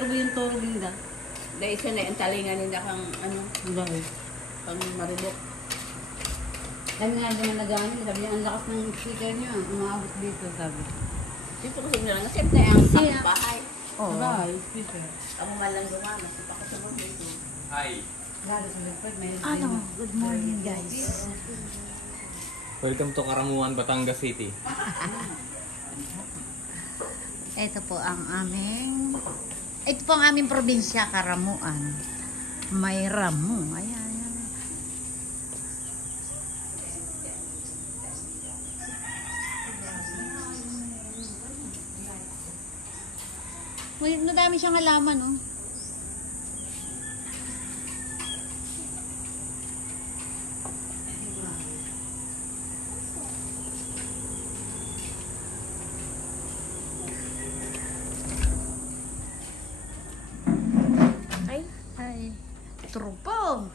turbo yung toro nila. Dahil isa na yung talingan nila kang ano, Dahil. kang maribok. Kami nga din na nag-ano, sabi niya, ang lakas ng speaker niyo, umabot dito, sabi. Dito kasi nila nga, siyempre ang bahay. Oo. Bahay, speaker. Ako man lang gumana, sipa ko sa mga dito. Hi. Lalo sa lipad, may... Ano, good morning guys. Welcome to Karamuan, Batangas City. Ito po ang aming probinsya, Karamuan. May ramo. Ayan. Madami siyang halaman, oh. Ay, trupong.